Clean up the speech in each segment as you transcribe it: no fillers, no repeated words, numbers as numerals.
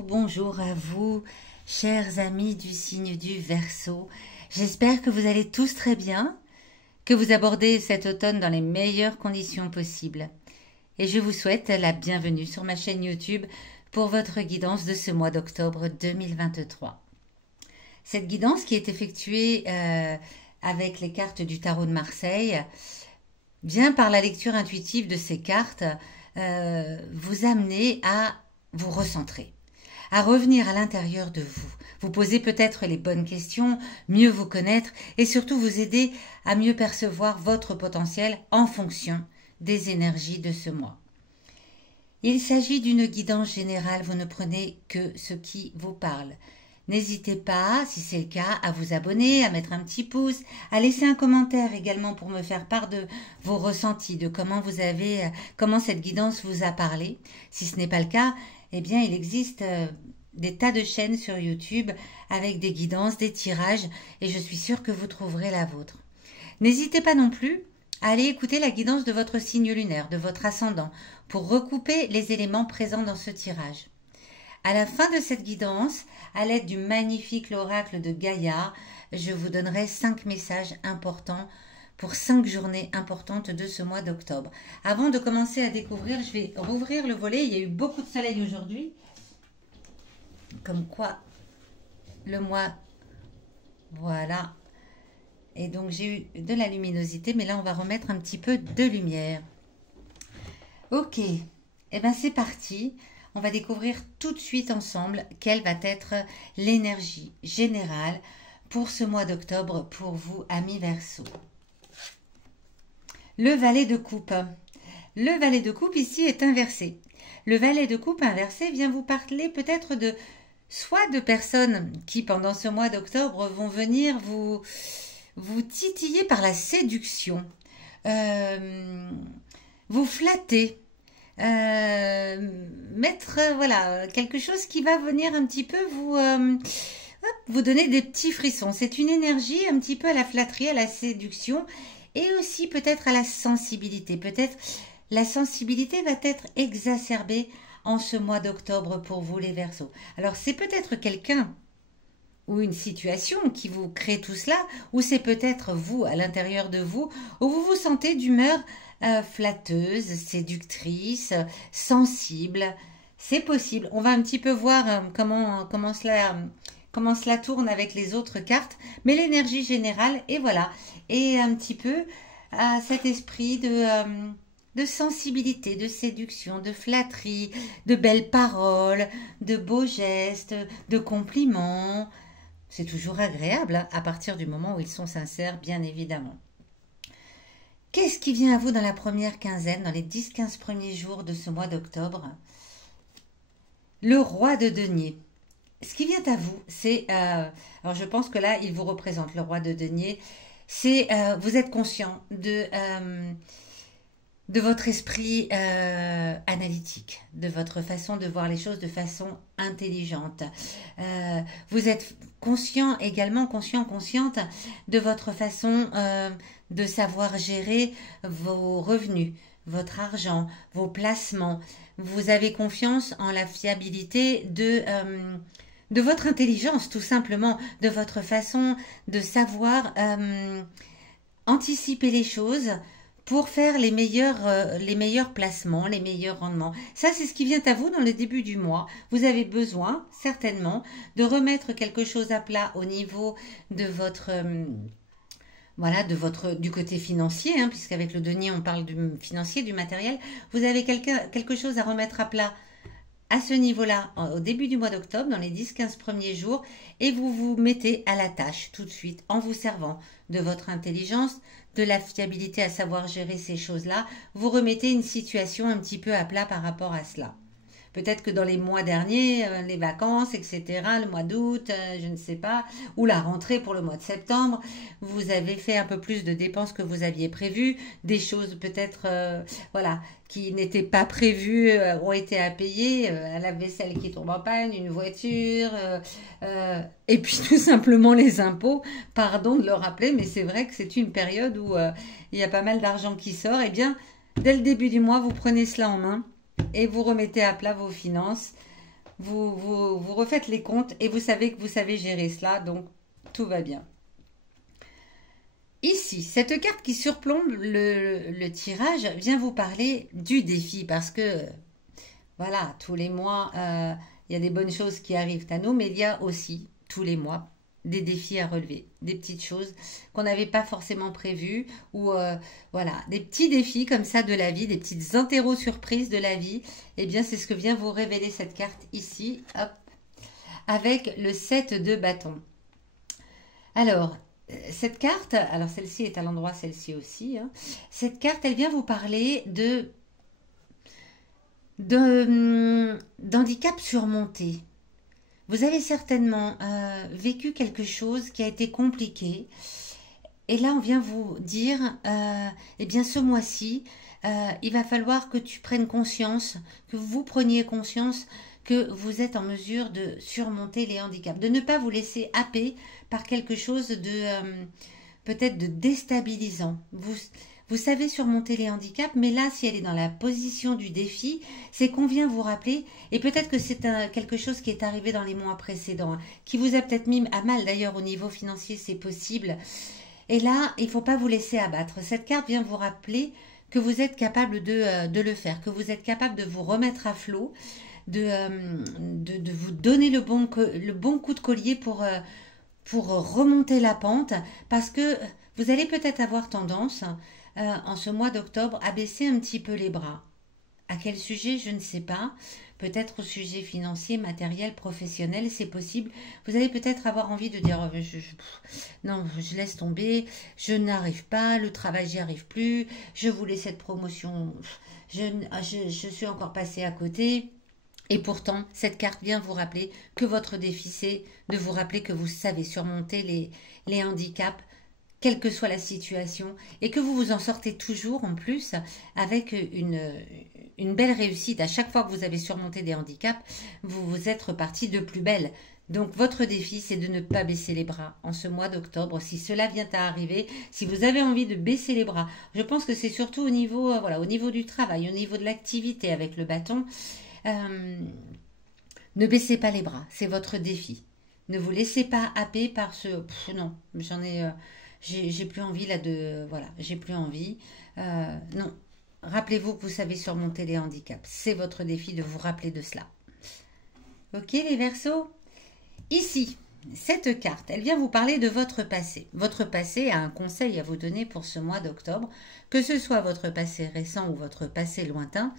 bonjour à vous, chers amis du signe du Verseau. J'espère que vous allez tous très bien, que vous abordez cet automne dans les meilleures conditions possibles. Et je vous souhaite la bienvenue sur ma chaîne YouTube pour votre guidance de ce mois d'octobre 2023. Cette guidance qui est effectuée avec les cartes du tarot de Marseille vient par la lecture intuitive de ces cartes vous amener à vous recentrer, à revenir à l'intérieur de vous, vous poser peut-être les bonnes questions, mieux vous connaître et surtout vous aider à mieux percevoir votre potentiel en fonction des énergies de ce mois. Il s'agit d'une guidance générale, vous ne prenez que ce qui vous parle. N'hésitez pas, si c'est le cas, à vous abonner, à mettre un petit pouce, à laisser un commentaire également pour me faire part de vos ressentis, de comment cette guidance vous a parlé. Si ce n'est pas le cas, eh bien, il existe des tas de chaînes sur YouTube avec des guidances, des tirages, et je suis sûre que vous trouverez la vôtre. N'hésitez pas non plus à aller écouter la guidance de votre signe lunaire, de votre ascendant, pour recouper les éléments présents dans ce tirage. À la fin de cette guidance, à l'aide du magnifique oracle de Gaïa, je vous donnerai 5 messages importants pour 5 journées importantes de ce mois d'octobre. Avant de commencer à découvrir, je vais rouvrir le volet. Il y a eu beaucoup de soleil aujourd'hui. Comme quoi, le mois, voilà. Et donc, j'ai eu de la luminosité, mais là, on va remettre un petit peu de lumière. Ok, et bien c'est parti. On va découvrir tout de suite ensemble quelle va être l'énergie générale pour ce mois d'octobre pour vous, amis Verseau. Le valet de coupe. Le valet de coupe ici est inversé. Le valet de coupe inversé vient vous parler peut-être de soit de personnes qui pendant ce mois d'octobre vont venir vous titiller par la séduction, vous flatter, mettre voilà quelque chose qui va venir un petit peu vous donner des petits frissons. C'est une énergie un petit peu à la flatterie, à la séduction et aussi peut-être à la sensibilité. Peut-être la sensibilité va être exacerbée en ce mois d'octobre pour vous les Verseaux. Alors c'est peut-être quelqu'un ou une situation qui vous crée tout cela, ou c'est peut-être vous à l'intérieur de vous où vous vous sentez d'humeur flatteuse, séductrice, sensible. C'est possible. On va un petit peu voir comment cela tourne avec les autres cartes, mais l'énergie générale, et voilà, et un petit peu à cet esprit de sensibilité, de séduction, de flatterie, de belles paroles, de beaux gestes, de compliments. C'est toujours agréable hein, à partir du moment où ils sont sincères, bien évidemment. Qu'est-ce qui vient à vous dans la première quinzaine, dans les 10-15 premiers jours de ce mois d'octobre? Le roi de denier. Ce qui vient à vous, c'est... alors je pense que là, il vous représente, le roi de denier. C'est vous êtes conscient de votre esprit analytique, de votre façon de voir les choses de façon intelligente. Vous êtes consciente de votre façon de savoir gérer vos revenus, votre argent, vos placements. Vous avez confiance en la fiabilité de votre intelligence, tout simplement, de votre façon de savoir anticiper les choses pour faire les meilleurs placements, les meilleurs rendements. Ça, c'est ce qui vient à vous dans le début du mois. Vous avez besoin, certainement, de remettre quelque chose à plat au niveau de votre... du côté financier, hein, puisqu'avec le denier, on parle du financier, du matériel. Vous avez quelque chose à remettre à plat à ce niveau-là, au début du mois d'octobre, dans les 10-15 premiers jours, et vous vous mettez à la tâche tout de suite, en vous servant de votre intelligence, de la fiabilité à savoir gérer ces choses-là. Vous remettez une situation un petit peu à plat par rapport à cela. Peut-être que dans les mois derniers, les vacances, etc., le mois d'août, je ne sais pas, ou la rentrée pour le mois de septembre, vous avez fait un peu plus de dépenses que vous aviez prévues, des choses peut-être qui n'étaient pas prévues ont été à payer, à la vaisselle qui tombe en panne, une voiture, et puis tout simplement les impôts, pardon de le rappeler, mais c'est vrai que c'est une période où il y a pas mal d'argent qui sort, et bien dès le début du mois, vous prenez cela en main, et vous remettez à plat vos finances, vous refaites les comptes et vous savez que vous savez gérer cela, donc tout va bien. Ici, cette carte qui surplombe le tirage vient vous parler du défi parce que, voilà, tous les mois, il y a des bonnes choses qui arrivent à nous, mais il y a aussi, tous les mois, des défis à relever, des petites choses qu'on n'avait pas forcément prévues ou, voilà, des petits défis comme ça de la vie, des petites interros surprises de la vie. Eh bien, c'est ce que vient vous révéler cette carte ici, hop, avec le 7 de bâton. Alors, cette carte, alors celle-ci est à l'endroit, celle-ci aussi, hein. Cette carte, elle vient vous parler d'handicap surmonté. Vous avez certainement vécu quelque chose qui a été compliqué. Et là, on vient vous dire, eh bien, ce mois-ci, il va falloir que tu prennes conscience, que vous preniez conscience que vous êtes en mesure de surmonter les handicaps, de ne pas vous laisser happer par quelque chose de peut-être de déstabilisant. Vous savez surmonter les handicaps, mais là, si elle est dans la position du défi, c'est qu'on vient vous rappeler, et peut-être que c'est quelque chose qui est arrivé dans les mois précédents, hein, qui vous a peut-être mis à mal, d'ailleurs au niveau financier, c'est possible. Et là, il ne faut pas vous laisser abattre. Cette carte vient vous rappeler que vous êtes capable de le faire, que vous êtes capable de vous remettre à flot, de vous donner le bon coup de collier pour remonter la pente, parce que vous allez peut-être avoir tendance, en ce mois d'octobre, à baisser un petit peu les bras. À quel sujet, je ne sais pas. Peut-être au sujet financier, matériel, professionnel, c'est possible. Vous allez peut-être avoir envie de dire non, je laisse tomber, je n'arrive pas, le travail, j'y arrive plus, je voulais cette promotion, je suis encore passée à côté. Et pourtant, cette carte vient vous rappeler que votre défi, c'est de vous rappeler que vous savez surmonter les handicaps, quelle que soit la situation, et que vous vous en sortez toujours en plus avec une belle réussite. À chaque fois que vous avez surmonté des handicaps, vous vous êtes reparti de plus belle. Donc votre défi, c'est de ne pas baisser les bras en ce mois d'octobre. Si cela vient à arriver, si vous avez envie de baisser les bras, je pense que c'est surtout au niveau, voilà, au niveau du travail, au niveau de l'activité avec le bâton. Ne baissez pas les bras, c'est votre défi. Ne vous laissez pas happer par ce non, j'ai plus envie là de voilà, j'ai plus envie. Non, rappelez-vous que vous savez surmonter les handicaps. C'est votre défi de vous rappeler de cela. Ok les Verseaux. Ici, cette carte, elle vient vous parler de votre passé. Votre passé a un conseil à vous donner pour ce mois d'octobre, que ce soit votre passé récent ou votre passé lointain.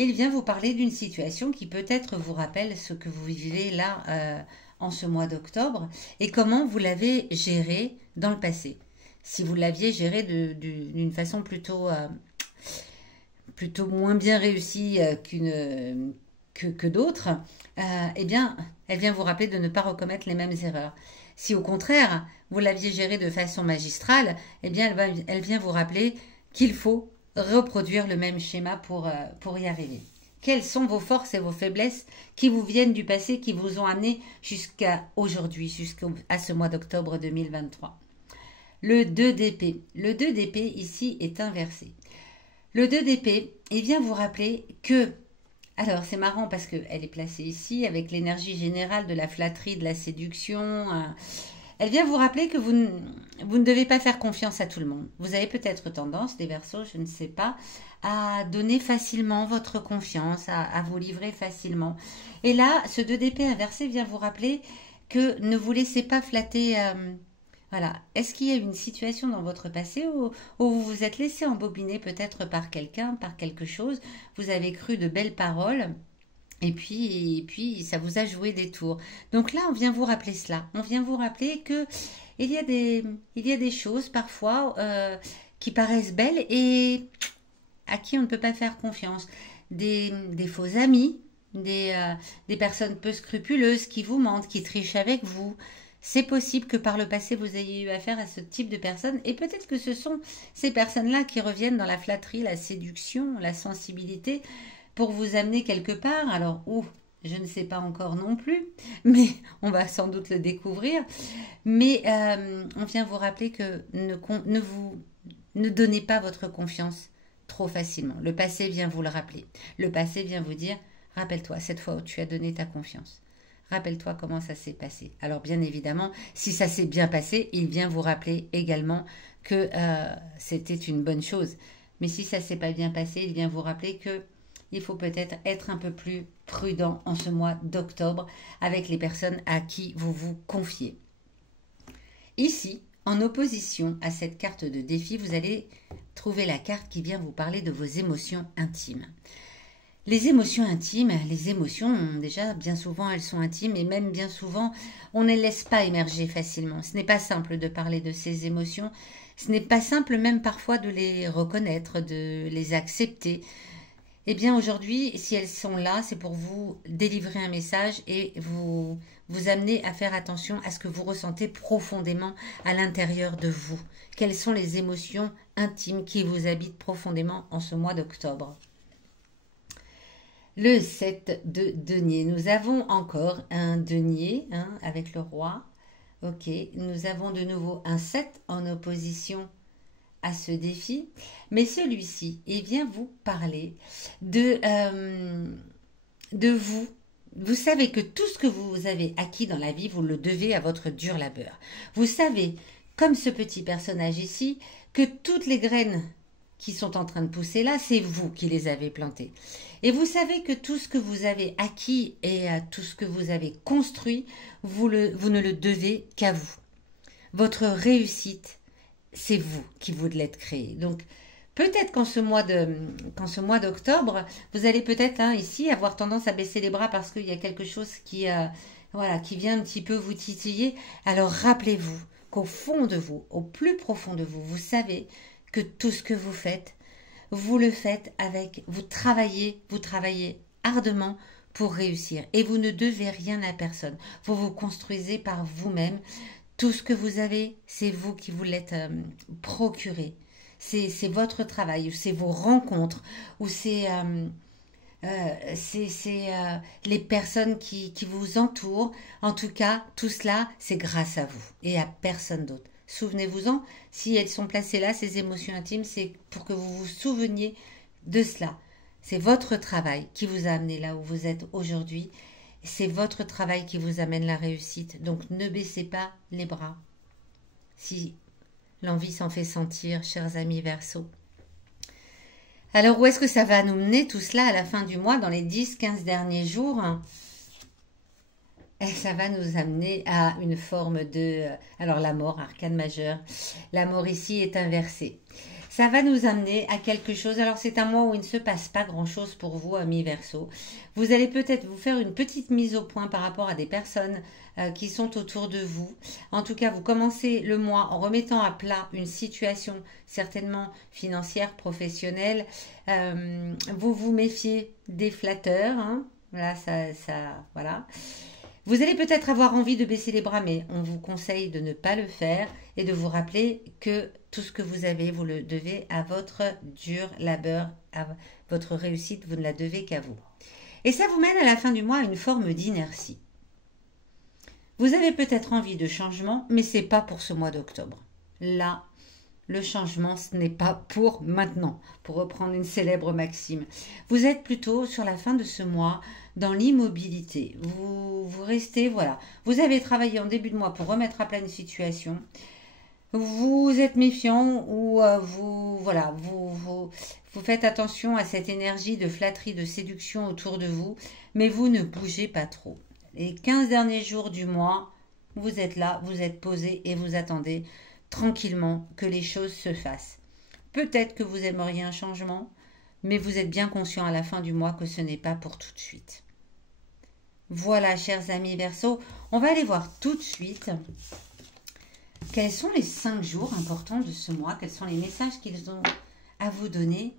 Il vient vous parler d'une situation qui peut-être vous rappelle ce que vous vivez là en ce mois d'octobre et comment vous l'avez géré dans le passé. Si vous l'aviez géré d'une façon plutôt moins bien réussie que d'autres, eh bien, elle vient vous rappeler de ne pas recommettre les mêmes erreurs. Si au contraire, vous l'aviez géré de façon magistrale, eh bien, elle vient vous rappeler qu'il faut reproduire le même schéma pour y arriver. Quelles sont vos forces et vos faiblesses qui vous viennent du passé, qui vous ont amené jusqu'à aujourd'hui, jusqu'à ce mois d'octobre 2023. Le 2 d'épée. Le 2 d'épée ici est inversé. Le 2 d'épée, il vient vous rappeler que, alors c'est marrant parce qu'elle est placée ici avec l'énergie générale de la flatterie, de la séduction. Elle vient vous rappeler que vous ne devez pas faire confiance à tout le monde. Vous avez peut-être tendance, les Verseaux, je ne sais pas, à donner facilement votre confiance, à vous livrer facilement. Et là, ce 2 d'épée inversé vient vous rappeler que ne vous laissez pas flatter. Voilà. Est-ce qu'il y a une situation dans votre passé où vous vous êtes laissé embobiner peut-être par quelqu'un, par quelque chose, vous avez cru de belles paroles et puis, ça vous a joué des tours. Donc là, on vient vous rappeler cela. On vient vous rappeler que il y a des choses parfois qui paraissent belles et à qui on ne peut pas faire confiance. Des faux amis, des personnes peu scrupuleuses qui vous mentent, qui trichent avec vous. C'est possible que par le passé, vous ayez eu affaire à ce type de personnes et peut-être que ce sont ces personnes-là qui reviennent dans la flatterie, la séduction, la sensibilité pour vous amener quelque part. Alors, où je ne sais pas encore non plus, mais on va sans doute le découvrir. Mais on vient vous rappeler que ne donnez pas votre confiance trop facilement. Le passé vient vous le rappeler. Le passé vient vous dire, Rappelle-toi, cette fois où tu as donné ta confiance. Rappelle-toi comment ça s'est passé. Alors bien évidemment, si ça s'est bien passé, il vient vous rappeler également que c'était une bonne chose. Mais si ça ne s'est pas bien passé, il vient vous rappeler que il faut peut-être être un peu plus prudent en ce mois d'octobre avec les personnes à qui vous vous confiez. Ici, en opposition à cette carte de défi, vous allez trouver la carte qui vient vous parler de vos émotions intimes. Les émotions intimes, les émotions, déjà, bien souvent, elles sont intimes et même bien souvent, on ne les laisse pas émerger facilement. Ce n'est pas simple de parler de ces émotions. Ce n'est pas simple même parfois de les reconnaître, de les accepter. Eh bien, aujourd'hui, si elles sont là, c'est pour vous délivrer un message et vous amener à faire attention à ce que vous ressentez profondément à l'intérieur de vous. Quelles sont les émotions intimes qui vous habitent profondément en ce mois d'octobre? Le 7 de denier. Nous avons encore un denier avec le roi. Ok, nous avons de nouveau un 7 en opposition à ce défi, mais celui-ci, il vient vous parler de vous. Vous savez que tout ce que vous avez acquis dans la vie, vous le devez à votre dur labeur. Vous savez, comme ce petit personnage ici, que toutes les graines qui sont en train de pousser là, c'est vous qui les avez plantées. Et vous savez que tout ce que vous avez acquis et tout ce que vous avez construit, vous ne le devez qu'à vous. Votre réussite, c'est vous qui vous l'êtes créée. Donc, peut-être qu'en ce mois d'octobre, vous allez peut-être ici avoir tendance à baisser les bras parce qu'il y a quelque chose qui vient un petit peu vous titiller. Alors, rappelez-vous qu'au fond de vous, au plus profond de vous, vous savez que tout ce que vous faites, vous le faites avec, vous travaillez ardemment pour réussir. Et vous ne devez rien à personne. Vous vous construisez par vous-même. Tout ce que vous avez, c'est vous qui vous l'êtes procuré. C'est votre travail, ou c'est vos rencontres, ou c'est les personnes qui vous entourent. En tout cas, tout cela, c'est grâce à vous et à personne d'autre. Souvenez-vous-en, si elles sont placées là, ces émotions intimes, c'est pour que vous vous souveniez de cela. C'est votre travail qui vous a amené là où vous êtes aujourd'hui. C'est votre travail qui vous amène la réussite. Donc ne baissez pas les bras. Si l'envie s'en fait sentir, chers amis Verseau. Alors où est-ce que ça va nous mener tout cela à la fin du mois, dans les 10-15 derniers jours? Et ça va nous amener à une forme de... Alors la mort, arcane majeur. La mort ici est inversée. Ça va nous amener à quelque chose. Alors c'est un mois où il ne se passe pas grand-chose pour vous, amis Verseau. Vous allez peut-être vous faire une petite mise au point par rapport à des personnes qui sont autour de vous. En tout cas, vous commencez le mois en remettant à plat une situation certainement financière, professionnelle. Vous vous méfiez des flatteurs. Voilà, voilà. Vous allez peut-être avoir envie de baisser les bras, mais on vous conseille de ne pas le faire et de vous rappeler que tout ce que vous avez, vous le devez à votre dur labeur, à votre réussite, vous ne la devez qu'à vous. Et ça vous mène à la fin du mois à une forme d'inertie. Vous avez peut-être envie de changement, mais ce n'est pas pour ce mois d'octobre. Là, le changement, ce n'est pas pour maintenant, pour reprendre une célèbre maxime. Vous êtes plutôt sur la fin de ce mois dans l'immobilité. Vous restez, voilà. Vous avez travaillé en début de mois pour remettre à plat une situation. Vous êtes méfiant ou vous faites attention à cette énergie de flatterie, de séduction autour de vous, mais vous ne bougez pas trop. Les 15 derniers jours du mois, vous êtes là, vous êtes posé et vous attendez tranquillement que les choses se fassent. Peut-être que vous aimeriez un changement, mais vous êtes bien conscient à la fin du mois que ce n'est pas pour tout de suite. Voilà, chers amis Verseau, on va aller voir tout de suite quels sont les 5 jours importants de ce mois, quels sont les messages qu'ils ont à vous donner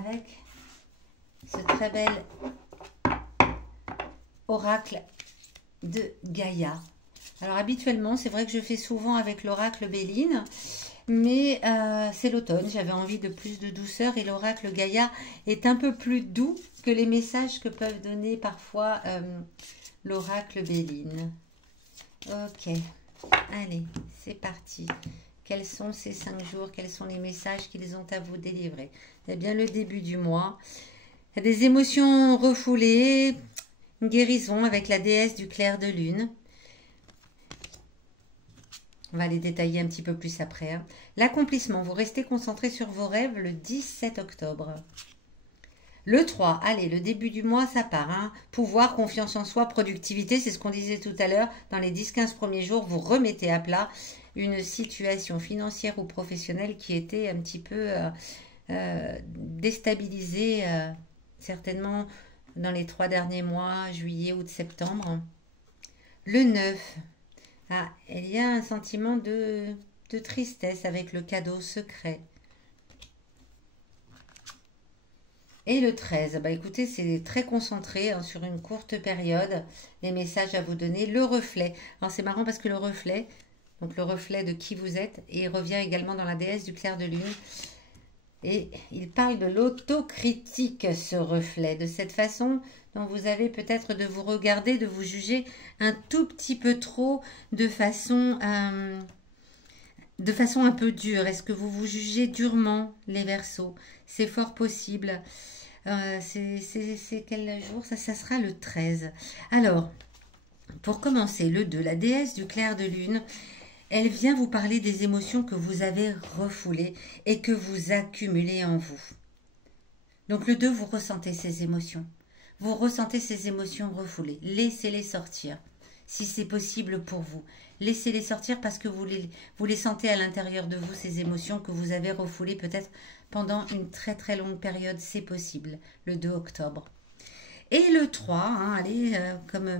avec ce très bel oracle de Gaïa. Alors habituellement, c'est vrai que je fais souvent avec l'oracle Béline, mais c'est l'automne, j'avais envie de plus de douceur et l'oracle Gaïa est un peu plus doux que les messages que peuvent donner parfois l'oracle Béline. Ok, allez, c'est parti. Quels sont ces 5 jours? Quels sont les messages qu'ils ont à vous délivrer? Eh bien, le début du mois, Des émotions refoulées, une guérison avec la déesse du clair de lune. On va les détailler un petit peu plus après. Hein. L'accomplissement, vous restez concentré sur vos rêves le 17 octobre. Le 3, allez, le début du mois, ça part. Hein. Pouvoir, confiance en soi, productivité, c'est ce qu'on disait tout à l'heure. Dans les 10-15 premiers jours, vous remettez à plat une situation financière ou professionnelle qui était un petit peu déstabilisée, certainement dans les 3 derniers mois, juillet, août, septembre. Le 9, ah, il y a un sentiment de tristesse avec le cadeau secret. Et le 13, bah écoutez, c'est très concentré hein, sur une courte période, les messages à vous donner. Le reflet, alors c'est marrant parce que le reflet, donc le reflet de qui vous êtes, et il revient également dans la déesse du clair de lune. Et il parle de l'autocritique, ce reflet, de cette façon dont vous avez peut-être de vous regarder, de vous juger un tout petit peu trop de façon un peu dure. Est-ce que vous vous jugez durement, les Verseaux? C'est fort possible. C'est quel jour? Ça sera le 13. Alors, pour commencer, le 2, la déesse du clair de lune, elle vient vous parler des émotions que vous avez refoulées et que vous accumulez en vous. Donc le 2, vous ressentez ces émotions. Vous ressentez ces émotions refoulées. Laissez-les sortir, si c'est possible pour vous. Laissez-les sortir parce que vous les sentez à l'intérieur de vous, ces émotions que vous avez refoulées peut-être pendant une très très longue période. C'est possible, le 2 octobre. Et le 3, hein, allez, comme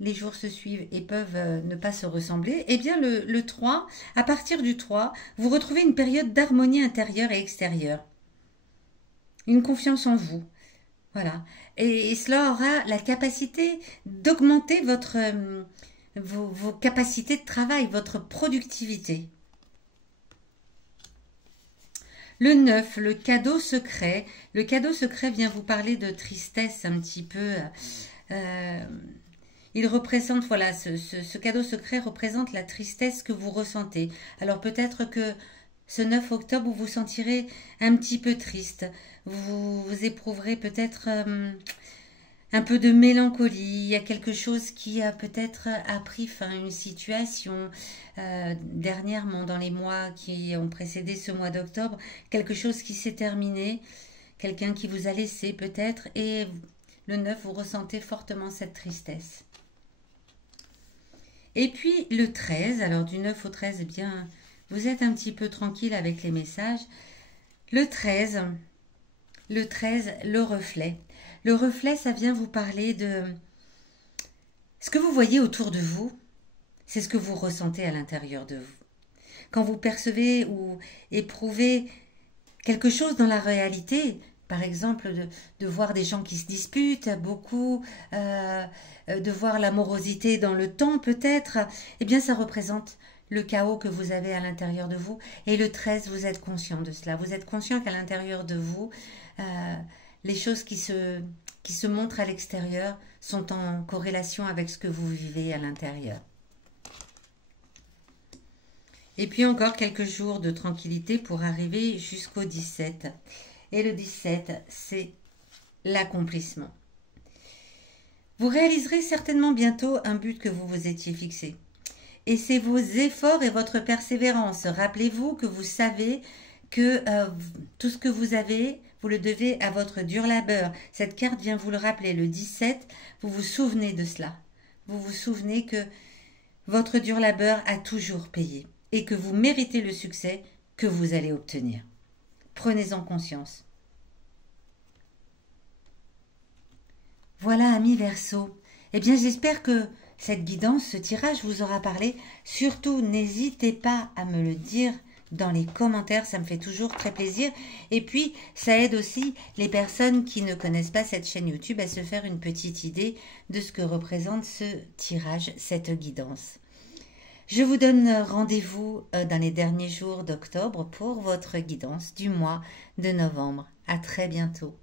les jours se suivent et peuvent ne pas se ressembler, eh bien le 3, à partir du 3, vous retrouvez une période d'harmonie intérieure et extérieure. Une confiance en vous. Voilà. Et cela aura la capacité d'augmenter vos capacités de travail, votre productivité. Le 9, le cadeau secret. Le cadeau secret vient vous parler de tristesse un petit peu. Il représente, voilà, ce cadeau secret représente la tristesse que vous ressentez. Alors peut-être que ce 9 octobre, vous vous sentirez un petit peu triste. Vous éprouverez peut-être un peu de mélancolie. Il y a quelque chose qui a peut-être pris fin, une situation dernièrement dans les mois qui ont précédé ce mois d'octobre. Quelque chose qui s'est terminé, quelqu'un qui vous a laissé peut-être. Et le 9, vous ressentez fortement cette tristesse. Et puis le 13, alors du 9 au 13, eh bien, vous êtes un petit peu tranquille avec les messages. Le 13, le reflet. Le reflet, ça vient vous parler de ce que vous voyez autour de vous, c'est ce que vous ressentez à l'intérieur de vous. Quand vous percevez ou éprouvez quelque chose dans la réalité, par exemple de voir des gens qui se disputent beaucoup, de voir l'amorosité dans le temps peut-être, eh bien ça représente le chaos que vous avez à l'intérieur de vous. Et le 13, vous êtes conscient de cela. Vous êtes conscient qu'à l'intérieur de vous, les choses qui se montrent à l'extérieur sont en corrélation avec ce que vous vivez à l'intérieur. Et puis encore quelques jours de tranquillité pour arriver jusqu'au 17. Et le 17, c'est l'accomplissement. Vous réaliserez certainement bientôt un but que vous vous étiez fixé. Et c'est vos efforts et votre persévérance. Rappelez-vous que vous savez que tout ce que vous avez, vous le devez à votre dur labeur. Cette carte vient vous le rappeler. Le 17, vous vous souvenez de cela. Vous vous souvenez que votre dur labeur a toujours payé et que vous méritez le succès que vous allez obtenir. Prenez-en conscience. Voilà, amis Verseaux. Eh bien, j'espère que cette guidance, ce tirage vous aura parlé. Surtout, n'hésitez pas à me le dire dans les commentaires, ça me fait toujours très plaisir. Et puis, ça aide aussi les personnes qui ne connaissent pas cette chaîne YouTube à se faire une petite idée de ce que représente ce tirage, cette guidance. Je vous donne rendez-vous dans les derniers jours d'octobre pour votre guidance du mois de novembre. À très bientôt.